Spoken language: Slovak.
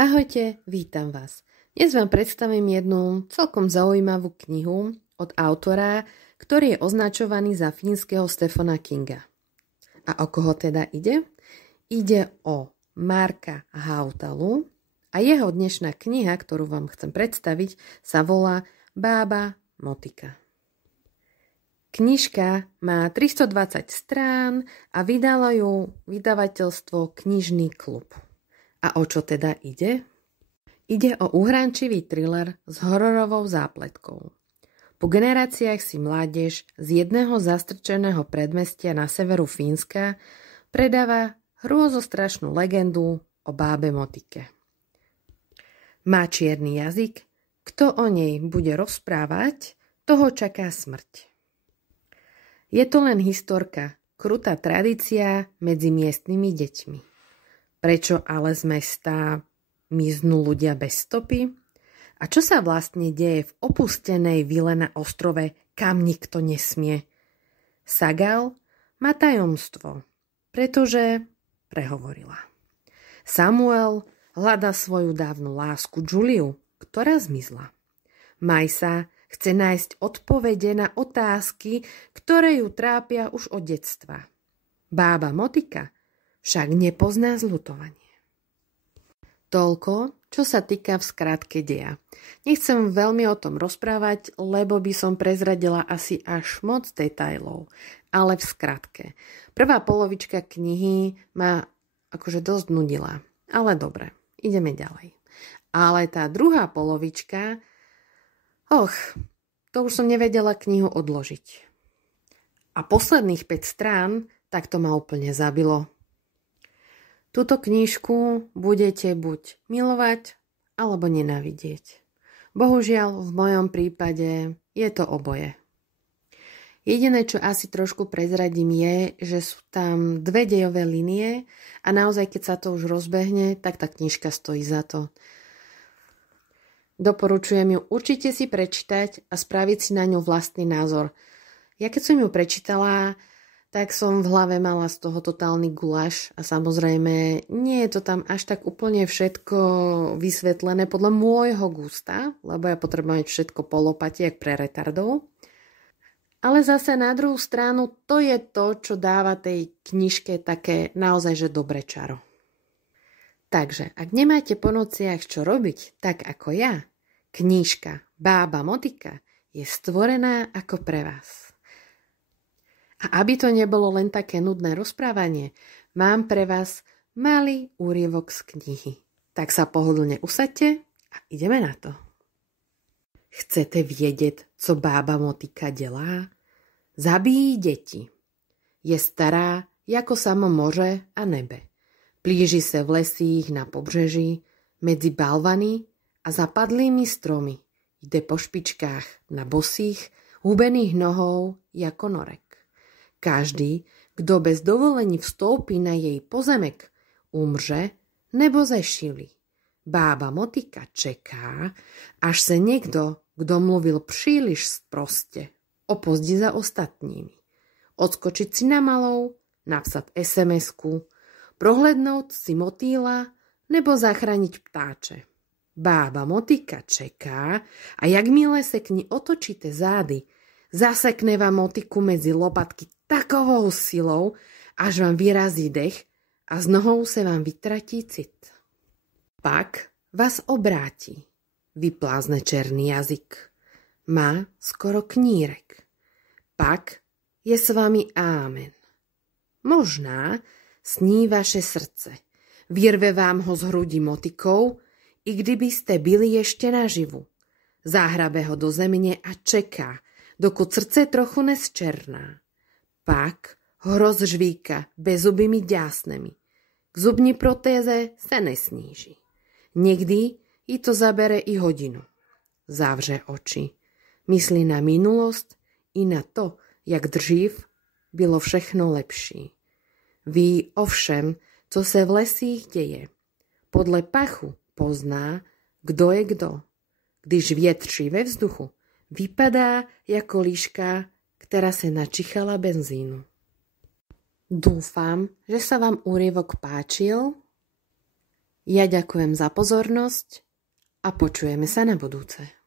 Ahojte, vítam vás. Dnes vám predstavím jednu celkom zaujímavú knihu od autora, ktorý je označovaný za fínskeho Stephena Kinga. A o koho teda ide? Ide o Marka Hautalu a jeho dnešná kniha, ktorú vám chcem predstaviť, sa volá Bába Motika. Knižka má 320 strán a vydalo ju vydavateľstvo Knižný klub. A o čo teda ide? Ide o uhrančivý thriller s hororovou zápletkou. Po generáciách si mládež z jedného zastrčeného predmestia na severu Fínska predáva hrôzostrašnú legendu o bábe Motike. Má čierny jazyk, kto o nej bude rozprávať, toho čaká smrť. Je to len historka, krutá tradícia medzi miestnymi deťmi. Prečo ale z mesta miznú ľudia bez stopy? A čo sa vlastne deje v opustenej vile na ostrove, kam nikto nesmie? Sagal má tajomstvo, pretože prehovorila. Samuel hľadá svoju dávnu lásku Juliu, ktorá zmizla. Majsa chce nájsť odpovede na otázky, ktoré ju trápia už od detstva. Bába Motika však nepozná zľutovanie. Toľko, čo sa týka v skratke deja. Nechcem veľmi o tom rozprávať, lebo by som prezradila asi až moc detailov, ale v skratke. Prvá polovička knihy ma akože dosť nudila, ale dobre, ideme ďalej. Ale tá druhá polovička, to už som nevedela knihu odložiť. A posledných 5 strán, tak to ma úplne zabilo. Túto knižku budete buď milovať, alebo nenávidieť. Bohužiaľ, v mojom prípade je to oboje. Jediné, čo asi trošku prezradím, je, že sú tam 2 dejové línie a naozaj, keď sa to už rozbehne, tak tá knižka stojí za to. Doporučujem ju určite si prečítať a spraviť si na ňu vlastný názor. Ja keď som ju prečítala, tak som v hlave mala z toho totálny guláš a samozrejme nie je to tam až tak úplne všetko vysvetlené podľa môjho gusta, lebo ja potrebujem mať všetko po lopate, jak pre retardov. Ale zase na druhú stranu to je to, čo dáva tej knižke také naozaj že dobré čaro. Takže, ak nemáte po nociach čo robiť, tak ako ja, knižka Bába Motika je stvorená ako pre vás. A aby to nebolo len také nudné rozprávanie, mám pre vás malý úryvok z knihy. Tak sa pohodlne usaďte a ideme na to. Chcete vědět, co bába Motika dělá? Zabíjí děti. Je stará jako samo moře a nebe. Plíži se v lesích na pobřeží, mezi balvany a zapadlými stromy. Jde po špičkách na bosých, hubených nohou jako norek. Každý, kdo bez dovolení vstoupí na jej pozemek, umře nebo zešilí. Bába Motika čeká, až se někdo, kdo mluvil příliš sprostě, opozdí za ostatními. Odskočiť si na malou, napsat SMS-ku, prohlednout si motýla nebo zachrániť ptáče. Bába Motika čeká a jakmile se k ní otočíte zády, zasekne vám motiku medzi lopatky takovou silou, až vám vyrazí dech a z nohou se vám vytratí cit. Pak vás obrátí, vyplázne černý jazyk. Má skoro knírek. Pak je s vami ámen. Možná sní vaše srdce. Vyrve vám ho z hrudi motikou, i kdybyste byli ešte naživu. Zahrabe ho do země a čeká, dokud srdce trochu nesčerná. Pak ho rozžvíka bezubými ďásnemi. K zubní protéze se nesníži. Někdy jí to zabere i hodinu. Zavře oči. Myslí na minulost i na to, jak dřív bylo všechno lepší. Ví ovšem, co se v lesích děje. Podle pachu pozná, kdo je kdo. Když větří ve vzduchu, vypadá jako líška, ktorá sa načichala benzínu. Dúfam, že sa vám úryvok páčil Ja ďakujem za pozornosť a počujeme sa na budúce.